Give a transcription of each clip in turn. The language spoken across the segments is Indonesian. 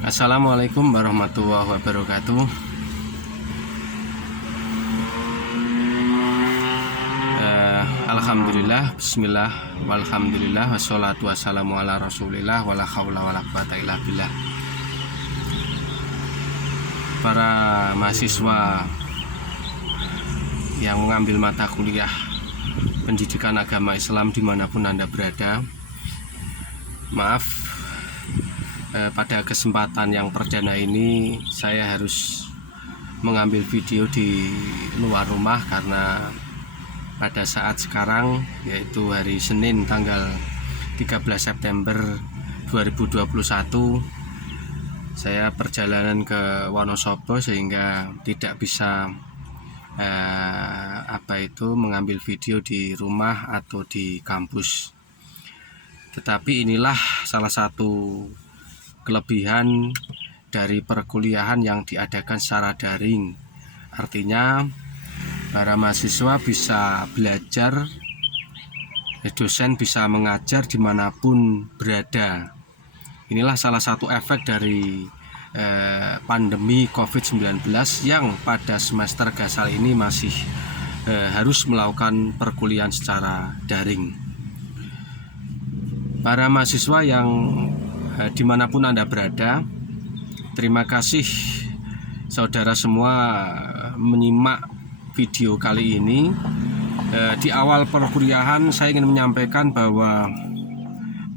Assalamualaikum warahmatullahi wabarakatuh. Alhamdulillah, bismillah, walhamdulillah, wassalatu wassalamu ala rasulillah, wala hawla wala quwata illa billah. Para mahasiswa yang mengambil mata kuliah pendidikan agama Islam dimanapun Anda berada, maaf, pada kesempatan yang perdana ini saya harus mengambil video di luar rumah karena pada saat sekarang, yaitu hari Senin tanggal 13 September 2021, saya perjalanan ke Wonosobo sehingga tidak bisa mengambil video di rumah atau di kampus. Tetapi inilah salah satu kelebihan dari perkuliahan yang diadakan secara daring. Artinya para mahasiswa bisa belajar, dosen bisa mengajar dimanapun berada. Inilah salah satu efek dari pandemi COVID-19 yang pada semester gasal ini masih harus melakukan perkuliahan secara daring. Para mahasiswa yang dimanapun Anda berada, terima kasih saudara semua menyimak video kali ini. Di awal perkuliahan saya ingin menyampaikan bahwa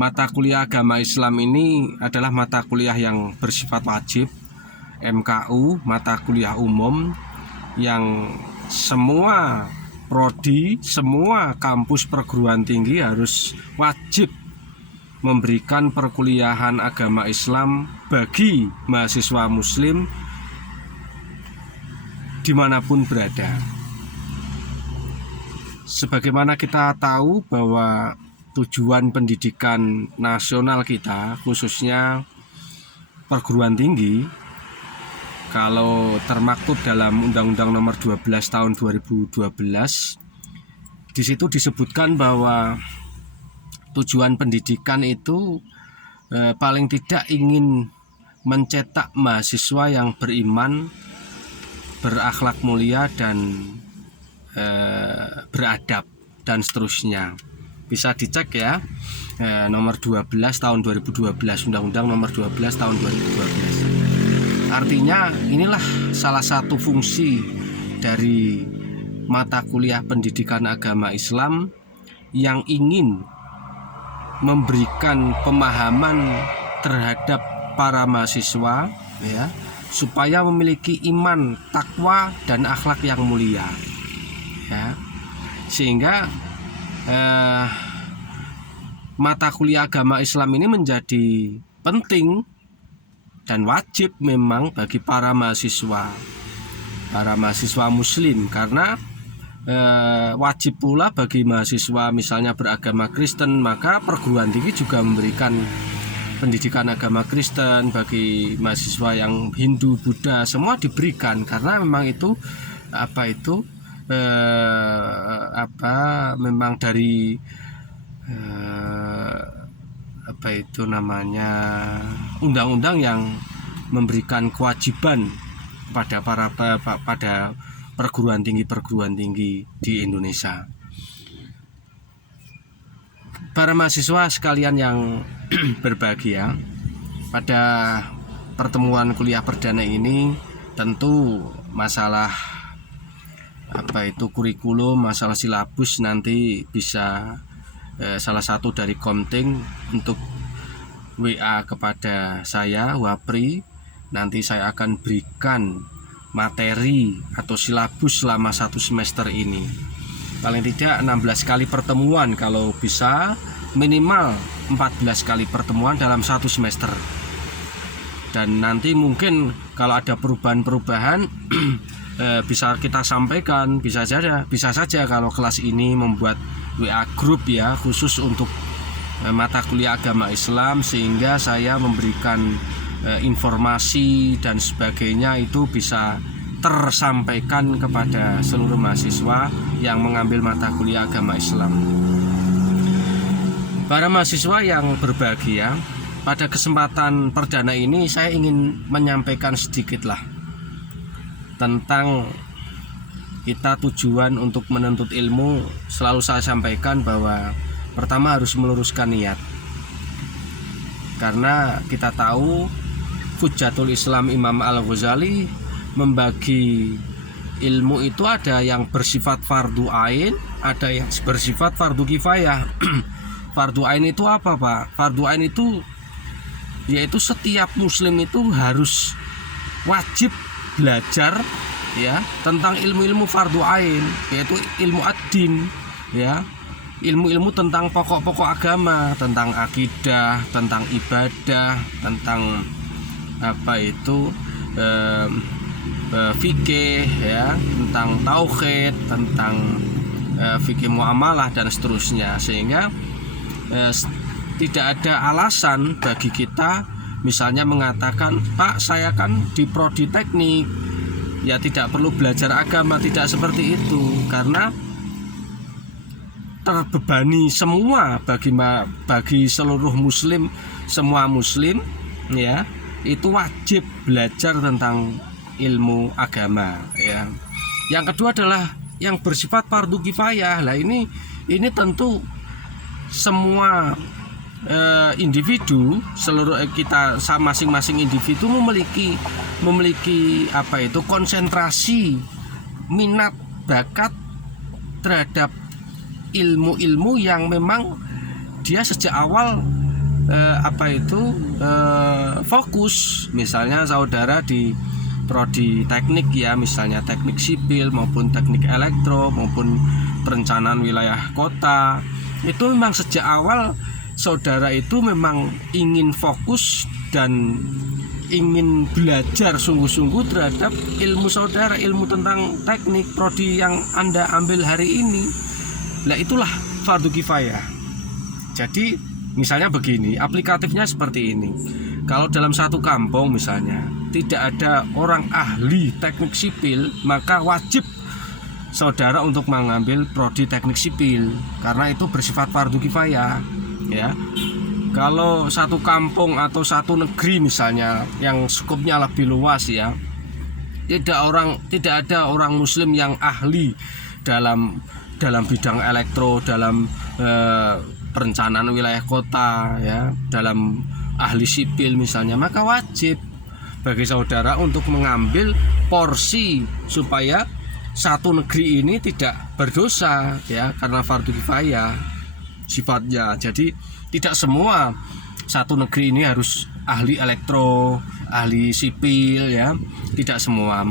mata kuliah agama Islam ini adalah mata kuliah yang bersifat wajib, MKU, mata kuliah umum, yang semua prodi, semua kampus perguruan tinggi harus wajib memberikan perkuliahan agama Islam bagi mahasiswa muslim dimanapun berada. Sebagaimana kita tahu bahwa tujuan pendidikan nasional kita, khususnya perguruan tinggi, kalau termaktub dalam Undang-Undang Nomor 12 Tahun 2012, di situ disebutkan bahwa tujuan pendidikan itu paling tidak ingin mencetak mahasiswa yang beriman, berakhlak mulia, dan beradab, dan seterusnya. Bisa dicek ya, nomor 12 tahun 2012, Undang-Undang nomor 12 tahun 2012. Artinya inilah salah satu fungsi dari mata kuliah pendidikan agama Islam yang ingin memberikan pemahaman terhadap para mahasiswa, ya, supaya memiliki iman, takwa, dan akhlak yang mulia, ya. Sehingga mata kuliah agama Islam ini menjadi penting dan wajib memang bagi para mahasiswa muslim, karena wajib pula bagi mahasiswa misalnya beragama Kristen, maka perguruan tinggi juga memberikan pendidikan agama Kristen. Bagi mahasiswa yang Hindu, Buddha, semua diberikan, karena memang itu memang dari undang-undang yang memberikan kewajiban pada pada perguruan tinggi di Indonesia. Para mahasiswa sekalian yang berbahagia, pada pertemuan kuliah perdana ini tentu masalah kurikulum, masalah silabus nanti bisa salah satu dari Komting untuk WA kepada saya, Wapri. Nanti saya akan berikan materi atau silabus selama satu semester ini. Paling tidak 16 kali pertemuan, kalau bisa minimal 14 kali pertemuan dalam satu semester. Dan nanti mungkin kalau ada perubahan-perubahan bisa kita sampaikan, bisa saja kalau kelas ini membuat WA group ya khusus untuk mata kuliah agama Islam, sehingga saya memberikan informasi dan sebagainya itu bisa tersampaikan kepada seluruh mahasiswa yang mengambil mata kuliah agama Islam. Para mahasiswa yang berbahagia, pada kesempatan perdana ini saya ingin menyampaikan sedikit lah tentang kita tujuan untuk menuntut ilmu. Selalu saya sampaikan bahwa pertama harus meluruskan niat, karena kita tahu Hujjatul Islam Imam Al-Ghazali membagi ilmu itu ada yang bersifat fardu ain, ada yang bersifat fardu kifayah. Fardu ain itu apa, Pak? Fardu ain itu yaitu setiap muslim itu harus wajib belajar ya tentang ilmu-ilmu fardu ain, yaitu ilmu ad-din ya, ilmu-ilmu tentang pokok-pokok agama, tentang akidah, tentang ibadah, tentang fikih ya, tentang tauhid, tentang fikih muamalah dan seterusnya. Sehingga tidak ada alasan bagi kita misalnya mengatakan, Pak, saya kan di prodi teknik, ya tidak perlu belajar agama. Tidak seperti itu, karena terbebani semua bagi seluruh muslim, semua muslim ya, itu wajib belajar tentang ilmu agama ya. Yang kedua adalah yang bersifat fardu kifayah. Lah ini tentu semua individu, seluruh kita masing-masing individu memiliki konsentrasi minat bakat terhadap ilmu-ilmu yang memang dia sejak awal fokus. Misalnya saudara di prodi teknik ya, misalnya teknik sipil maupun teknik elektro maupun perencanaan wilayah kota, itu memang sejak awal saudara itu memang ingin fokus dan ingin belajar sungguh-sungguh terhadap ilmu saudara, ilmu tentang teknik prodi yang Anda ambil hari ini. Nah, itulah fardu kifayah. Jadi misalnya begini, aplikatifnya seperti ini. Kalau dalam satu kampung misalnya tidak ada orang ahli teknik sipil, maka wajib saudara untuk mengambil prodi teknik sipil, karena itu bersifat fardu kifayah ya. Kalau satu kampung atau satu negeri misalnya yang skupnya lebih luas ya, tidak ada orang muslim yang ahli dalam bidang elektro, dalam perencanaan wilayah kota ya, dalam ahli sipil misalnya, maka wajib bagi saudara untuk mengambil porsi supaya satu negeri ini tidak berdosa ya, karena fardu kifayah sifatnya. Jadi tidak semua satu negeri ini harus ahli elektro, ahli sipil ya, tidak semua.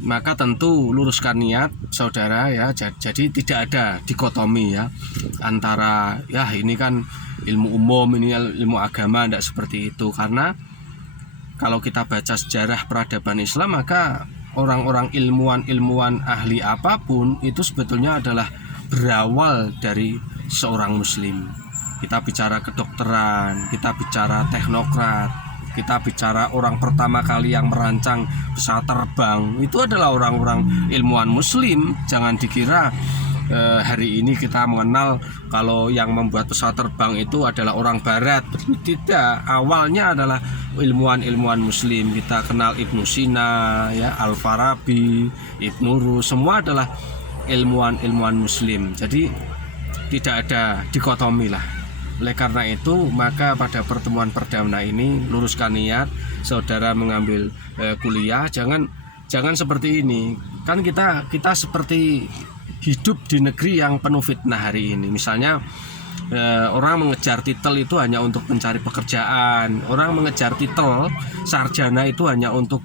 Maka tentu luruskan niat saudara ya. Jadi tidak ada dikotomi ya antara ya ini kan ilmu umum, ini ilmu agama, tidak seperti itu. Karena kalau kita baca sejarah peradaban Islam, maka orang-orang ilmuwan ahli apapun itu sebetulnya adalah berawal dari seorang muslim. Kita bicara kedokteran, kita bicara teknokrat, kita bicara orang pertama kali yang merancang pesawat terbang, itu adalah orang-orang ilmuwan muslim. Jangan dikira hari ini kita mengenal kalau yang membuat pesawat terbang itu adalah orang barat. Tidak, awalnya adalah ilmuwan muslim. Kita kenal Ibnu Sina ya, Al-Farabi, Ibnu Rus, semua adalah ilmuwan muslim. Jadi tidak ada dikotomi lah. Oleh karena itu, maka pada pertemuan perdana ini luruskan niat saudara mengambil kuliah. Jangan seperti ini. Kan kita seperti hidup di negeri yang penuh fitnah hari ini. Misalnya orang mengejar titel itu hanya untuk mencari pekerjaan. Orang mengejar titel sarjana itu hanya untuk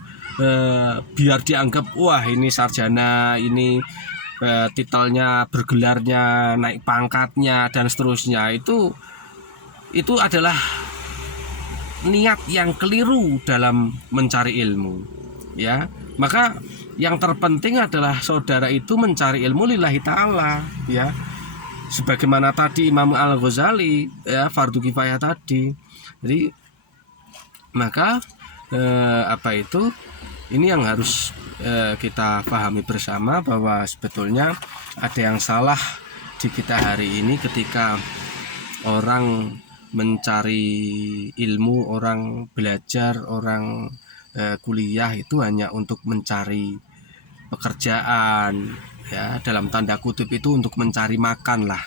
biar dianggap wah ini sarjana, ini titelnya, bergelarnya, naik pangkatnya dan seterusnya. Itu adalah niat yang keliru dalam mencari ilmu ya. Maka yang terpenting adalah saudara itu mencari ilmu lillahi ta'ala ya, sebagaimana tadi Imam Al-Ghazali ya, fardu kifayah tadi. Jadi maka ini yang harus kita pahami bersama, bahwa sebetulnya ada yang salah di kita hari ini ketika orang mencari ilmu, orang belajar, orang kuliah itu hanya untuk mencari pekerjaan, ya, dalam tanda kutip itu untuk mencari makan lah,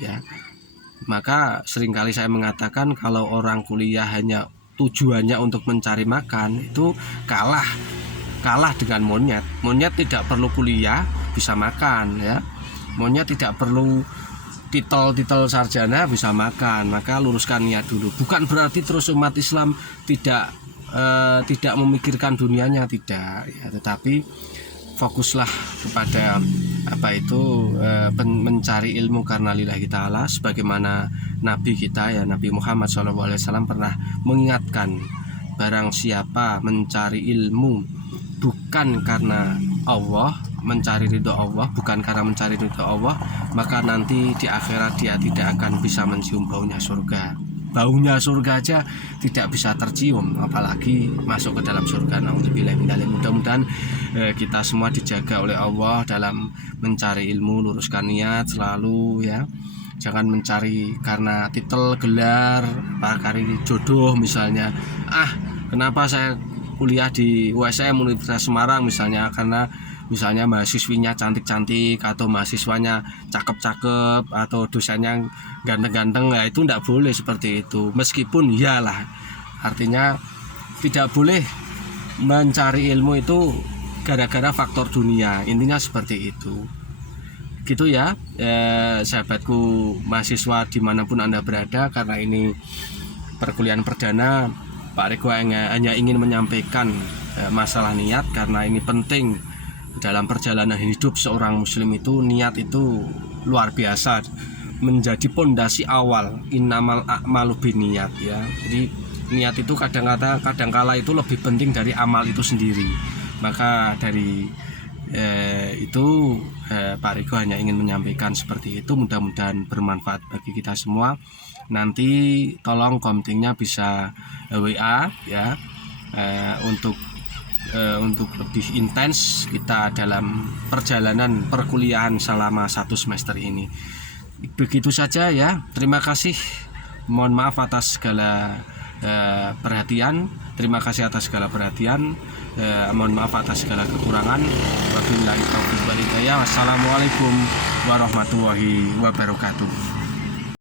ya. Maka seringkali saya mengatakan kalau orang kuliah hanya tujuannya untuk mencari makan, itu kalah dengan monyet. Monyet tidak perlu kuliah bisa makan, ya. Monyet tidak perlu titel sarjana bisa makan. Maka luruskan niat dulu. Bukan berarti terus umat Islam tidak memikirkan dunianya, tidak, ya, tetapi fokuslah kepada mencari ilmu karena lillahi ta'ala, sebagaimana Nabi kita, ya, Nabi Muhammad SAW pernah mengingatkan, barang siapa mencari ilmu bukan karena Allah, mencari ridho Allah, bukan karena mencari ridho Allah, maka nanti di akhirat dia tidak akan bisa mencium baunya surga. Baunya surga aja tidak bisa tercium, apalagi masuk ke dalam surga. Nauzubillah min dzalik. Mudah-mudahan kita semua dijaga oleh Allah dalam mencari ilmu, luruskan niat selalu, ya. Jangan mencari karena titel, gelar, cari jodoh misalnya. Kenapa saya kuliah di USM Universitas Semarang misalnya, karena misalnya mahasiswinya cantik-cantik atau mahasiswanya cakep-cakep atau dosennya ganteng-ganteng, ya itu tidak boleh seperti itu. Meskipun iyalah, artinya tidak boleh mencari ilmu itu gara-gara faktor dunia, intinya seperti itu. Gitu ya, sahabatku mahasiswa dimanapun Anda berada, karena ini perkuliahan perdana, Pak Riko hanya ingin menyampaikan masalah niat, karena ini penting dalam perjalanan hidup seorang muslim. Itu niat itu luar biasa, menjadi pondasi awal. Innamal a'malu binniyat, ya. Jadi niat itu kadangkala itu lebih penting dari amal itu sendiri. Maka dari itu Pak Riko hanya ingin menyampaikan seperti itu. Mudah-mudahan bermanfaat bagi kita semua. Nanti tolong komtingnya bisa WA, ya, untuk lebih intens kita dalam perjalanan perkuliahan selama 1 semester ini. Begitu saja, ya. Terima kasih. Mohon maaf atas segala perhatian. Terima kasih atas segala perhatian. Mohon maaf atas segala kekurangan. Wabillahi taufiq wal hidayah. Wassalamualaikum warahmatullahi wabarakatuh.